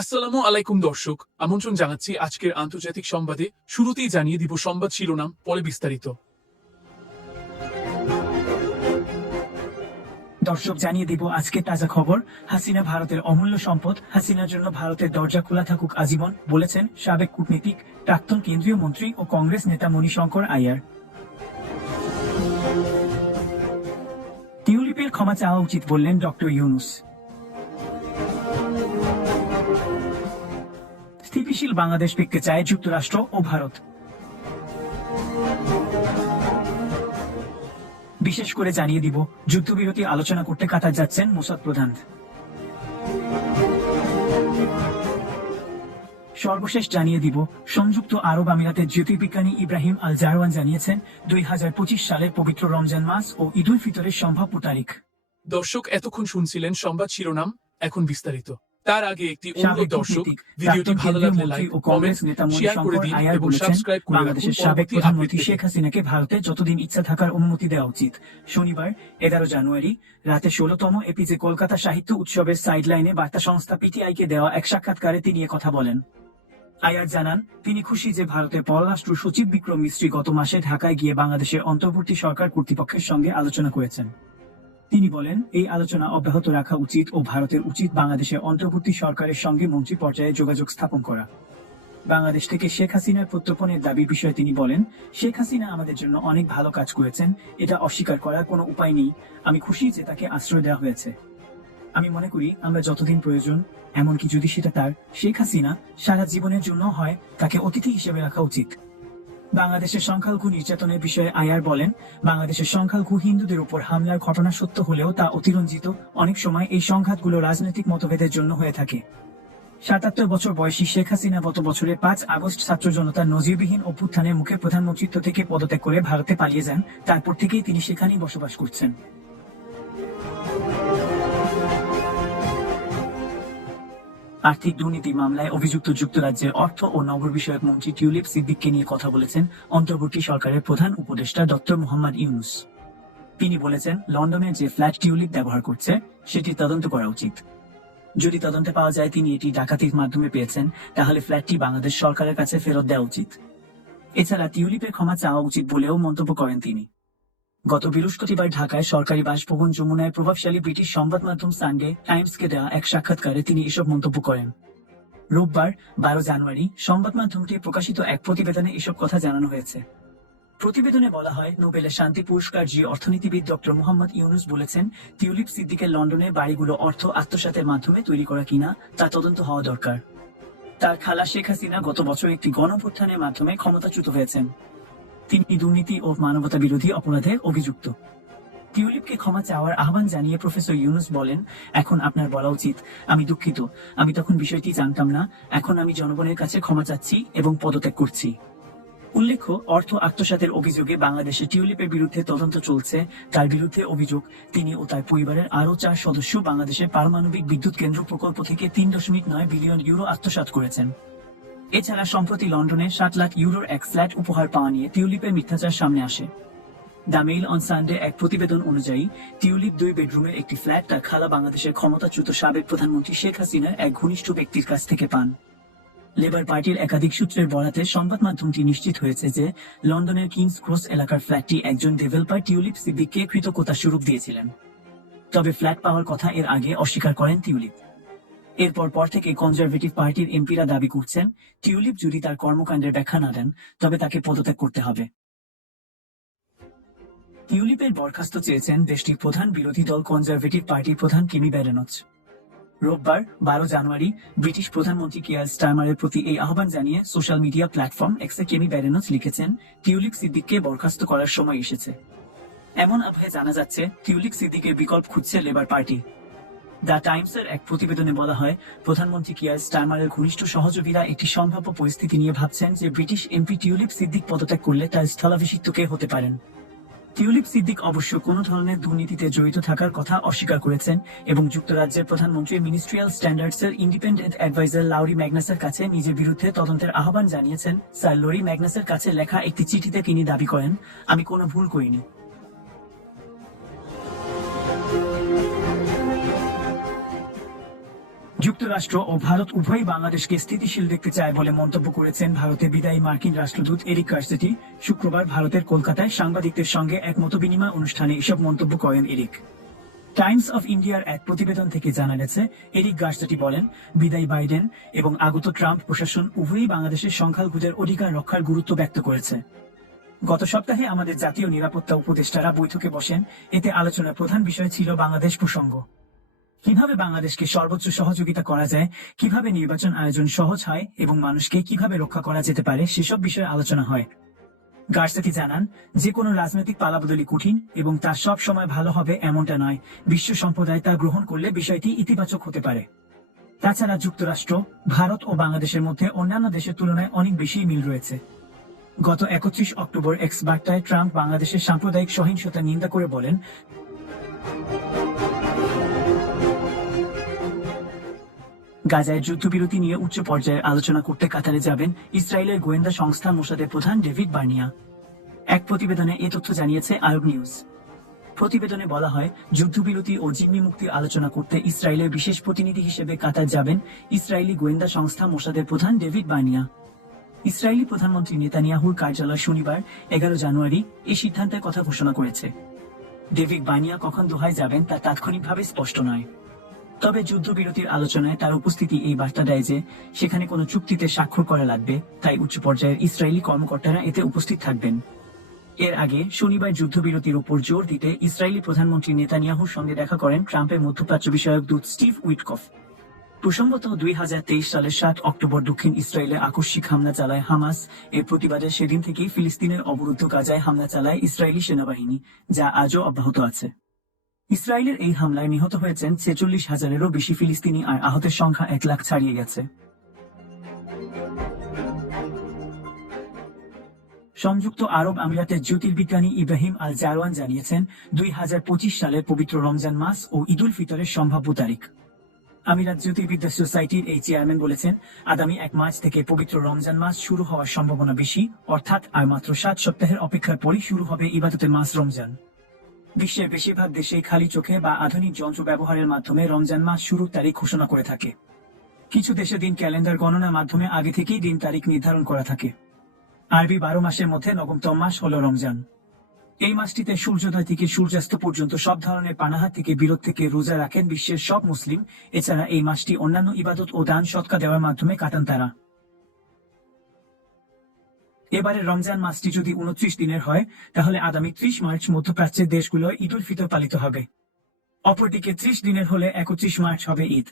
আসসালামু আলাইকুম, দর্শক। আমন্ত্রণ জানাচ্ছি আজকের আন্তর্জাতিক সংবাদে। শুরুতেই জানিয়ে দিব সংবাদ শিরোনাম, পরে বিস্তারিত। দর্শক, জানিয়ে দিব আজকে তাজা খবর। হাসিনা ভারতের অমূল্য সম্পদ, হাসিনার জন্য ভারতের দরজা খোলা থাকুক আজীবন, বলেছেন সাবেক কূটনীতিক, প্রাক্তন কেন্দ্রীয় মন্ত্রী ও কংগ্রেস নেতা মণিশঙ্কর আয়ার। টিউলিপের ক্ষমা চাওয়া উচিত বললেন ডক্টর ইউনুস। স্থিতিশীল বাংলাদেশ পেতে চায় যুক্তরাষ্ট্র ও ভারত। বিশেষ করে জানিয়ে দিব, যুদ্ধবিরতি আলোচনা করতে কাতার যাচ্ছেন মোসাদ প্রধান। সর্বশেষ জানিয়ে দিব, সংযুক্ত আরব আমিরাতের জ্যোতির্বিজ্ঞানী ইব্রাহিম আল জারওয়ান জানিয়েছেন, দুই হাজার পঁচিশ সালের পবিত্র রমজান মাস ও ঈদুল ফিতরের সম্ভাব্য তারিখ। দর্শক, এতক্ষণ শুনছিলেন সংবাদ শিরোনাম, এখন বিস্তারিত। তার আগে একটি অনুরোধ দর্শক ভিডিওটি ভালো লাগলে লাইক ও কংগ্রেস কমেন্ট নেতা শেয়ার করে দিন এবং সাবস্ক্রাইব করে বাংলাদেশের সাবেক প্রধানমন্ত্রী শেখ হাসিনাকে ভারতে যতদিন ইচ্ছা থাকার অনুমতি দেওয়া উচিত। শনিবার এগারো জানুয়ারি রাতে ষোলতম এপিজে কলকাতা সাহিত্য উৎসবের সাইডলাইনে বার্তা সংস্থা পিটিআই কে দেওয়া এক সাক্ষাৎকারে তিনি কথা বলেন। আয়ার জানান তিনি খুশি যে ভারতের পররাষ্ট্র সচিব বিক্রম মিস্ত্রি গত মাসে ঢাকায় গিয়ে বাংলাদেশের অন্তর্বর্তী সরকার কর্তৃপক্ষের সঙ্গে আলোচনা করেছেন। তিনি বলেন, এই আলোচনা অব্যাহত রাখা উচিত ও ভারতের উচিত বাংলাদেশের অন্তর্বর্তী সরকারের সঙ্গে মন্ত্রী পর্যায়ে যোগাযোগ স্থাপন করা। বাংলাদেশ থেকে শেখ হাসিনার প্রত্যর্পণের দাবির বিষয়ে তিনি বলেন, শেখ হাসিনা আমাদের জন্য অনেক ভালো কাজ করেছেন, এটা অস্বীকার করার কোনো উপায় নেই। আমি খুশি যে তাকে আশ্রয় দেওয়া হয়েছে। আমি মনে করি, আমরা যতদিন প্রয়োজন, এমনকি যদি সেটা তার শেখ হাসিনা সারা জীবনের জন্য হয়, তাকে অতিথি হিসেবে রাখা উচিত। বাংলাদেশের সংখ্যালঘু নির্যাতনের বিষয়ে আয়ার বলেন, বাংলাদেশের সংখ্যালঘু হিন্দুদের উপর হামলার ঘটনা সত্য হলেও তা অতিরঞ্জিত। অনেক সময় এই সংঘাতগুলো রাজনৈতিক মতভেদের জন্য হয়ে থাকে। সাতাত্তর বছর বয়সী শেখ হাসিনা গত বছরে পাঁচ আগস্ট ছাত্র জনতার নজিরবিহীন অভ্যুত্থানের মুখে প্রধানমন্ত্রিত্ব থেকে পদত্যাগ করে ভারতে পালিয়ে যান। তারপর থেকেই তিনি সেখানেই বসবাস করছেন। আর্থিক দুর্নীতি মামলায় অভিযুক্ত যুক্তরাজ্যের অর্থ ও নগর বিষয়ক মন্ত্রী টিউলিপ সিদ্দিককে নিয়ে কথা বলেছেন অন্তর্বর্তী সরকারের প্রধান উপদেষ্টা ডক্টর মোহাম্মদ ইউনুস। তিনি বলেছেন লন্ডনের যে ফ্ল্যাট টিউলিপ ব্যবহার করছে, সেটি তদন্ত করা উচিত। যদি তদন্তে পাওয়া যায়, তিনি এটি ডাকাতির মাধ্যমে পেয়েছেন, তাহলে ফ্ল্যাটটি বাংলাদেশ সরকারের কাছে ফেরত দেওয়া উচিত। এছাড়া টিউলিপের ক্ষমা চাওয়া উচিত বলেও মন্তব্য করেন তিনি। গত বৃহস্পতিবার ঢাকায় সরকারি বাসভবন যমুনায় প্রভাবশালী ব্রিটিশ সংবাদ মাধ্যম সানডে টাইমসকে দেওয়া এক সাক্ষাৎকারে তিনি এসব মন্তব্য করেন। রোববার, বারো জানুয়ারি, সংবাদ মাধ্যমটি প্রকাশিত এক প্রতিবেদনে এসব কথা জানানো হয়েছে। প্রতিবেদনে বলা হয়, নোবেলের শান্তি পুরস্কার জি অর্থনীতিবিদ ডক্টর মোহাম্মদ ইউনুস বলেছেন, টিউলিপ সিদ্দিকের লন্ডনের বাড়িগুলো অর্থ আত্মসাতের মাধ্যমে তৈরি করা কিনা, তা তদন্ত হওয়া দরকার। তার খালা শেখ হাসিনা গত বছর একটি গণভ্যুত্থানের মাধ্যমে ক্ষমতাচ্যুত হয়েছেন। তিনি দুর্নীতি ও মানবতা বিরোধী অপরাধে অভিযুক্ত। টিউলিপকে ক্ষমা চাওয়ার আহ্বান জানিয়ে প্রফেসর ইউনুস বলেন, এখন আপনার বলা উচিত, আমি দুঃখিত। আমি তখন বিষয়টি জানতাম না। এখন আমি জনগণের কাছে ক্ষমা চাচ্ছি এবং পদত্যাগ করছি। উল্লেখ্য, অর্থ আত্মসাতের অভিযোগে বাংলাদেশে টিউলিপের বিরুদ্ধে তদন্ত চলছে। তার বিরুদ্ধে অভিযোগ, তিনি ও তার পরিবারের আরও চার সদস্য বাংলাদেশের পারমাণবিক বিদ্যুৎ কেন্দ্র প্রকল্প থেকে তিন দশমিক নয় বিলিয়ন ইউরো আত্মসাৎ করেছেন। এছাড়া সম্প্রতি লন্ডনে সাত লাখ ইউরোর এক ফ্ল্যাট উপহার পাওয়া নিয়ে টিউলিপের মিথ্যাচার সামনে আসে। দ্য মেইল অন সানডে এক প্রতিবেদন অনুযায়ী, টিউলিপ দুই বেডরুমের একটি ফ্ল্যাট তার খালা বাংলাদেশের ক্ষমতাচ্যুত সাবেক প্রধানমন্ত্রী শেখ হাসিনার এক ঘনিষ্ঠ ব্যক্তির কাছ থেকে পান। লেবার পার্টির একাধিক সূত্রের বরাতে সংবাদ মাধ্যমটি নিশ্চিত হয়েছে যে, লন্ডনের কিংস ক্রস এলাকার ফ্ল্যাটটি একজন ডেভেলপার টিউলিপ সিদ্দিককে কৃতজ্ঞতা স্বরূপ দিয়েছিলেন। তবে ফ্ল্যাট পাওয়ার কথা এর আগে অস্বীকার করেন টিউলিপ। এরপর পর থেকে কনজারভেটিভ পার্টির এমপিরা দাবি করছেন, টিউলিপ যদি তার কর্মকাণ্ডের ব্যাখ্যা না দেন, তবে তাকে পদত্যাগ করতে হবে। টিউলিপের বরখাস্ত চেয়েছেন দেশটির প্রধান বিরোধী দল কনজারভেটিভ পার্টির প্রধান কিমি ব্যারেনচ। রোববার, বারো জানুয়ারি, ব্রিটিশ প্রধানমন্ত্রী কিয়ার স্টারমারের প্রতি এই আহ্বান জানিয়ে সোশ্যাল মিডিয়া প্ল্যাটফর্ম এক্সে কেমি ব্যারেনচ লিখেছেন, টিউলিপ সিদ্দিককে বরখাস্ত করার সময় এসেছে। এমন আবহে জানা যাচ্ছে, টিউলিপ সিদ্দিকের বিকল্প খুঁজছে লেবার পার্টি। দ্য টাইমসের এক প্রতিবেদনে বলা হয়, প্রধানমন্ত্রী কিয়ার স্টারমারের ঘনিষ্ঠ সহযোগীরা একটি সম্ভাব্য পরিস্থিতি নিয়ে ভাবছেন যে ব্রিটিশ এমপি টিউলিপ সিদ্দিক পদত্যাগ করলে তার স্থলাভিষিক্ত কে হতে পারেন। টিউলিপ সিদ্দিক অবশ্য কোনো ধরনের দুর্নীতিতে জড়িত থাকার কথা অস্বীকার করেছেন এবং যুক্তরাজ্যের প্রধানমন্ত্রী মিনিস্ট্রিয়াল স্ট্যান্ডার্ডস এর ইন্ডিপেন্ডেন্ট অ্যাডভাইজার লাউরি ম্যাগনাসের কাছে নিজের বিরুদ্ধে তদন্তের আহ্বান জানিয়েছেন স্যার লরি ম্যাগনাসের কাছে লেখা একটি চিঠিতে তিনি দাবি করেন, আমি কোনো ভুল করিনি। যুক্তরাষ্ট্র ও ভারত উভয়ই বাংলাদেশকে স্থিতিশীল দেখতে চায় বলে মন্তব্য করেছেন ভারতে বিদায়ী মার্কিন রাষ্ট্রদূত এরিক কার্সেটি। শুক্রবার ভারতের কলকাতায় সাংবাদিকদের সঙ্গে এক মতবিনিময় অনুষ্ঠানে এসব মন্তব্য করেন এরিক। টাইমস অফ ইন্ডিয়ার এক প্রতিবেদন থেকে জানা গেছে, এরিক গার্সেটি বলেন, বিদায়ী বাইডেন এবং আগত ট্রাম্প প্রশাসন উভয়ই বাংলাদেশের সংখ্যালঘুদের অধিকার রক্ষার গুরুত্ব ব্যক্ত করেছে। গত সপ্তাহে আমাদের জাতীয় নিরাপত্তা উপদেষ্টারা বৈঠকে বসেন, এতে আলোচনার প্রধান বিষয় ছিল বাংলাদেশ প্রসঙ্গ। কীভাবে বাংলাদেশকে সর্বোচ্চ সহযোগিতা করা যায়, কীভাবে নির্বাচন আয়োজন সহজ হয় এবং মানুষকে কীভাবে রক্ষা করা যেতে পারে, সেসব বিষয়ে আলোচনা হয়। গার্সেটি জানান যে কোনো রাজনৈতিক পালাবদলি কঠিন এবং তা সব সময় ভালো হবে এমনটা নয়। বিশ্ব সম্প্রদায় তা গ্রহণ করলে বিষয়টি ইতিবাচক হতে পারে। তাছাড়া যুক্তরাষ্ট্র, ভারত ও বাংলাদেশের মধ্যে অন্যান্য দেশের তুলনায় অনেক বেশি মিল রয়েছে। গত একত্রিশ অক্টোবর এক্স বার্তায় ট্রাম্প বাংলাদেশের সাম্প্রদায়িক সহিংসতা নিন্দা করে বলেন গাজায় যুদ্ধবিরতি নিয়ে উচ্চ পর্যায়ের আলোচনা করতে কাতারে যাবেন ইসরায়েলের গোয়েন্দা সংস্থা মোসাদের প্রধান ডেভিড বার্নিয়া। এক প্রতিবেদনে এ তথ্য জানিয়েছে আরব নিউজ। প্রতিবেদনে বলা হয়, যুদ্ধবিরতি ও জিম্মি মুক্তির আলোচনা করতে ইসরায়েলের বিশেষ প্রতিনিধি হিসেবে কাতার যাবেন ইসরায়েলি গোয়েন্দা সংস্থা মোসাদের প্রধান ডেভিড বার্নিয়া। ইসরায়েলি প্রধানমন্ত্রী নেতানিয়াহুর কার্যালয় শনিবার, এগারো জানুয়ারি এই সিদ্ধান্তের কথা ঘোষণা করেছে। ডেভিড বানিয়া কখন দোহায় যাবেন তা তাৎক্ষণিকভাবে স্পষ্ট নয়। তবে যুদ্ধবিরতির আলোচনায় তার উপস্থিতি এই বার্তা দেয় যে, সেখানে কোনো চুক্তিতে স্বাক্ষর করা লাগবে, তাই উচ্চ পর্যায়ের ইসরায়েলি কর্মকর্তারা এতে উপস্থিত থাকবেন। এর আগে শনিবার যুদ্ধবিরতির উপর জোর দিতে ইসরায়েলি প্রধানমন্ত্রী নেতানিয়াহুর সঙ্গে দেখা করেন ট্রাম্পের মধ্যপ্রাচ্য বিষয়ক দূত স্টিভ উইটকফ। প্রসঙ্গত, দুই হাজার তেইশ সালের সাত অক্টোবর দক্ষিণ ইসরায়েলে আকস্মিক হামলা চালায় হামাস। এর প্রতিবাদে সেদিন থেকেই ফিলিস্তিনের অবরুদ্ধ গাজায় হামলা চালায় ইসরায়েলি সেনাবাহিনী, যা আজও অব্যাহত আছে। ইসরায়েলের এই হামলায় নিহত হয়েছেন ছেচল্লিশ হাজারেরও বেশি ফিলিস্তিনি আর আহতের সংখ্যা এক লাখ ছাড়িয়ে গেছে। সংযুক্ত আরব আমিরাতের জ্যোতির্বিজ্ঞানী ইব্রাহিম আল জারওয়ান জানিয়েছেন, দুই হাজার পঁচিশ সালের পবিত্র রমজান মাস ও ঈদুল ফিতরের সম্ভাব্য তারিখ। আমিরাত জ্যোতির্বিদ্যা সোসাইটির এই চেয়ারম্যান বলেছেন, আগামী এক মাস থেকে পবিত্র রমজান মাস শুরু হওয়ার সম্ভাবনা বেশি, অর্থাৎ আর মাত্র সাত সপ্তাহের অপেক্ষার পরই শুরু হবে ইবাদতের মাস রমজান। বিশ্বের বেশিরভাগ দেশেই খালি চোখে বা আধুনিক যন্ত্র ব্যবহারের মাধ্যমে রমজান মাস শুরুর তারিখ ঘোষণা করে থাকে। কিছু দেশে দিন ক্যালেন্ডার গণনার মাধ্যমে আগে থেকেই দিন তারিখ নির্ধারণ করা থাকে। আরবি বারো মাসের মধ্যে নবমতম মাস হল রমজান। এই মাসটিতে সূর্যোদয় থেকে সূর্যাস্ত পর্যন্ত সব ধরনের পানাহার থেকে বিরত থেকে রোজা রাখেন বিশ্বের সব মুসলিম। এছাড়া এই মাসটি অন্যান্য ইবাদত ও দান সৎকা দেওয়ার মাধ্যমে কাটান তারা। এবারে রমজান মাসটি যদি উনত্রিশ দিনের হয়, তাহলে আগামী ত্রিশ মার্চ মধ্যপ্রাচ্যের দেশগুলোয় ঈদ উল ফিতর পালিত হবে। অপরদিকে ত্রিশ দিনের হলে একত্রিশ মার্চ হবে ঈদ।